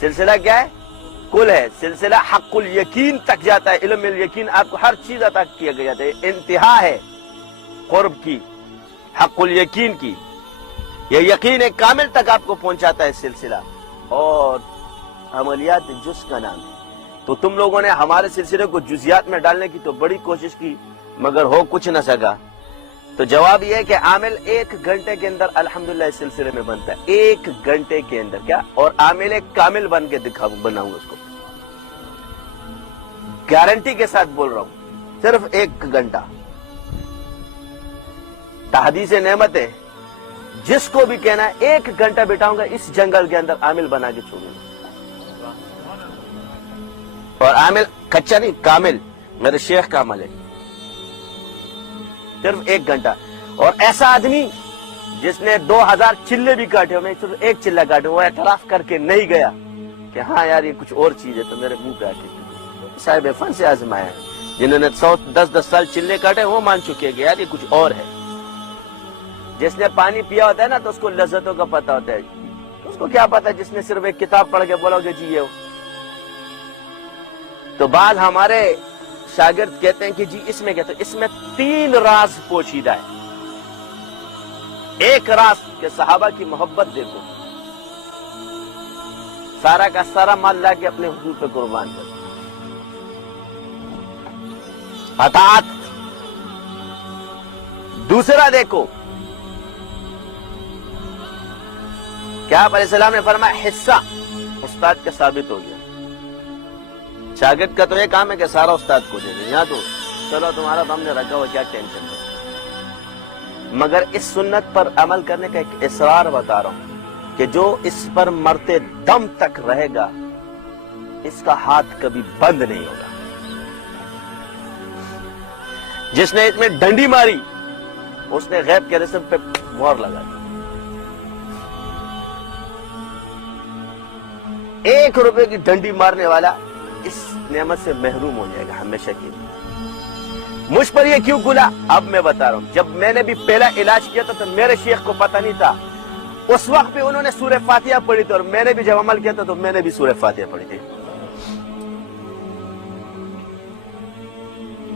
سلسلہ کیا ہے؟ کل ہے. سلسلہ حق الیقین تک جاتا ہے. علم الیقین آپ کو ہر چیز عطا کیا گیا جاتا ہے. انتہا ہے قرب کی، حق الیقین کی. یہ یقین کامل تک آپ کو پہنچاتا ہے سلسلہ. اور عملیات جز کا نام ہے. تو تم لوگوں نے ہمارے سلسلے کو جزیات میں ڈالنے کی تو بڑی کوشش کی مگر ہو کچھ نہ سکا. تو جواب یہ ہے کہ عامل 1 گھنٹے کے اندر الحمدللہ اس سلسلے میں بنتا ہے. 1 گھنٹے کے اندر. کیا؟ اور عامل کامل بن کے بناؤں اس کو. گارنٹی کے ساتھ بول رہا ہوں. صرف 1 گھنٹہ. تحدیث نعمت ہے. جس کو بھی کہنا ہے 1 گھنٹہ بٹاؤں گا اس جنگل کے اندر عامل بنا کے چھوڑوں گا. اور عامل کچا نہیں، کامل. میرے شیخ کا عمل ہے. صرف 1 گھنٹہ. اور ایسا آدمی جس نے 2000 چلے بھی کاٹے ہو، میں صرف 1 چلہ کاٹے، وہ اعتراف کر کے نہیں گیا کہ ہاں یار یہ کچھ اور چیز ہے، تو میرے منہ پہ آ کے صاحب فن سے آزمایا ہے. جنہوں نے 10 سال چلے کاٹے وہ مان چکے کہ یار یہ کچھ اور ہے. جس نے پانی پیا ہوتا ہے نا تو اس کو لذتوں کا پتہ ہوتا ہے. اس کو کیا پتا جس نے صرف ایک کتاب پڑھ کے بولا کہ جی یہ ہو. تو بعض ہمارے شاگرد کہتے ہیں کہ جی اس میں کہتے ہیں اس میں 3 راز پوشیدہ ہے. ایک راز کہ صحابہ کی محبت دیکھو، سارا کا سارا مال لا کے اپنے حضور پہ قربان کر. اطاعت. دوسرا دیکھو کیا آپ علیہ السلام نے فرمایا حصہ استاد کا ثابت ہو گیا. شاگرد کا تو یہ کام ہے کہ سارا استاد کو دے دیں. یہاں تو چلو تمہارا تو ہم نے رکھا ہوا، کیا ٹینشن ہے. مگر اس سنت پر عمل کرنے کا ایک اصرار بتا رہا ہوں کہ جو اس پر مرتے دم تک رہے گا اس کا ہاتھ کبھی بند نہیں ہوگا. جس نے اس میں ڈنڈی ماری اس نے غیب کے رسم پہ مہر لگا دی. 1 روپے کی ڈنڈی مارنے والا اس نعمت سے محروم ہو جائے گا ہمیشہ کے لیے. مجھ پر یہ کیوں گلا؟ اب میں بتا رہا ہوں. جب میں نے بھی پہلا علاج کیا تھا تو میرے شیخ کو پتہ نہیں تھا. اس وقت بھی انہوں نے سورہ فاتحہ پڑھی تھی اور میں نے بھی جب عمل کیا تھا تو میں نے بھی سورہ فاتحہ پڑھی تھی.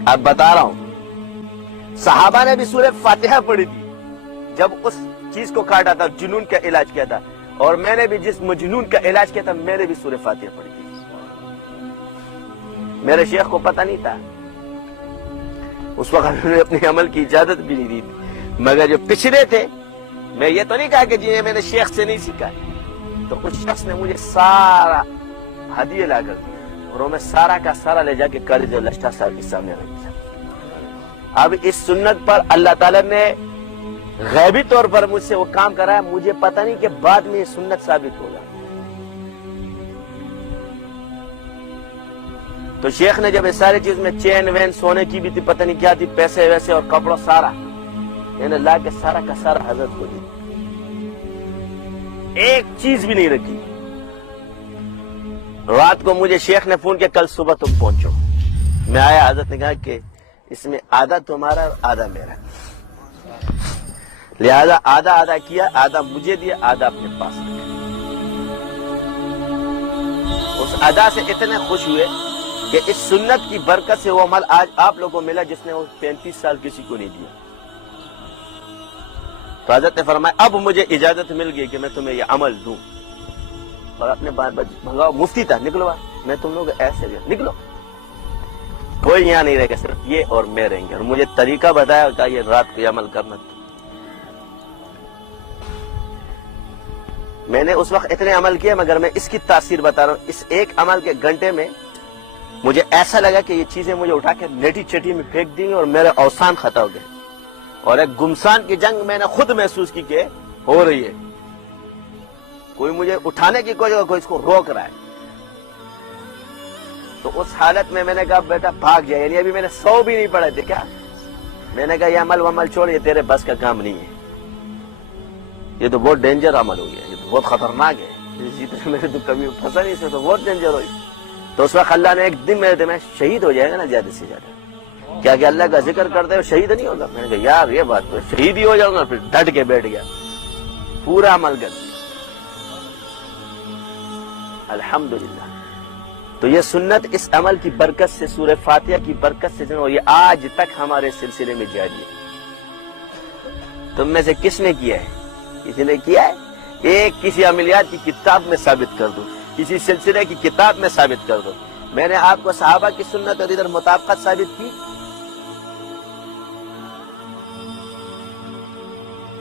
اب بتا رہا ہوں صحابہ نے بھی سورہ فاتحہ پڑھی تھی جب اس چیز کو کاٹا تھا، جنون کا علاج کیا تھا. اور میں نے بھی جس مجنون کا علاج کیا تھا میں نے بھی سورہ فاتحہ پڑھی تھی. میرے شیخ کو پتہ نہیں تھا. اس وقت انہوں نے اپنے عمل کی اجازت بھی نہیں دی تھی. مگر جو پچھڑے تھے، میں یہ تو نہیں کہا کہ جی میں نے شیخ سے نہیں سیکھا، تو اس شخص نے مجھے سارا ہدیہ لا کر دیا اور میں سارا کا سارا لے جا کے کالج لشٹا صاحب کے سامنے رکھ دیا. اب اس سنت پر اللہ تعالیٰ نے غیبی طور پر مجھ سے وہ کام کرایا. مجھے پتہ نہیں کہ بعد میں یہ سنت ثابت ہوگا. تو شیخ نے جب اس ساری چیز میں چین وین سونے کی بھی تھی، پتہ نہیں کیا تھی، پیسے ویسے اور کپڑا سارا انہیں لا کے سارا کا سارا حضرت کو دی. ایک چیز بھی نہیں رکھی. رات کو مجھے شیخ نے فون کیا کل صبح تم پہنچو. میں آیا. حضرت نے کہا کہ اس میں آدھا تمہارا اور آدھا میرا، لہذا آدھا کیا، آدھا مجھے دیا، آدھا اپنے پاس رکھا. اس ادا سے اتنے خوش ہوئے کہ اس سنت کی برکت سے وہ عمل آج آپ لوگوں کو ملا جس نے وہ 35 سال کسی کو نہیں دیا. تو حضرت نے فرمایا اب مجھے اجازت مل گئی کہ میں تمہیں یہ عمل دوں. اور اپنے بھگاؤ مفتی تھا، نکلو میں تم لوگ ایسے گیا، نکلو. کوئی یہاں نہیں رہے گا، صرف یہ اور میں رہیں گے. اور مجھے طریقہ بتایا ہوتا یہ رات کو یہ عمل کرنا. میں نے اس وقت اتنے عمل کیا مگر میں اس کی تاثیر بتا رہا ہوں. اس ایک عمل کے گھنٹے میں مجھے ایسا لگا کہ یہ چیزیں مجھے اٹھا کے نیٹی چٹی میں پھینک دیں گے اور میرے اوسان ختم ہو گئے. اور ایک گمسان کی جنگ میں نے خود محسوس کی کہ ہو رہی ہے. کوئی مجھے اٹھانے کی کوئی اس کو روک رہا ہے. تو اس حالت میں میں نے کہا بیٹا بھاگ جائے. یعنی ابھی میں نے 100 بھی نہیں پڑھے تھے. کیا میں نے کہا یہ عمل چھوڑ، یہ تیرے بس کا کام نہیں ہے. یہ تو بہت ڈینجر عمل ہو گیا، یہ تو بہت خطرناک ہے. اسی طرح میرے تو کبھی پھنسا نہیں، سے تو بہت ڈینجر ہوئی. تو اس وقت اللہ نے ایک دن میرے دل میں شہید ہو جائے گا نا زیادہ سے زیادہ. کیا کہ اللہ کا ذکر کرتے ہوئے شہید نہیں ہوگا؟ میں نے کہا یار یہ بات تو شہید ہی ہو جاؤں گا. پھر ڈٹ کے بیٹھ گیا، پورا عمل کر دیا. الحمدللہ. تو یہ سنت اس عمل کی برکت سے، سورہ فاتحہ کی برکت سے جو یہ آج تک ہمارے سلسلے میں جاری ہے. تم میں سے کس نے کیا ہے؟ کسی نے کیا ہے؟ ایک کسی عملیات کی کتاب میں ثابت کر دو، کسی سلسلے کی کتاب میں ثابت کر دو. میں نے آپ کو صحابہ کی سنت اور ادھر مطابقت ثابت کی.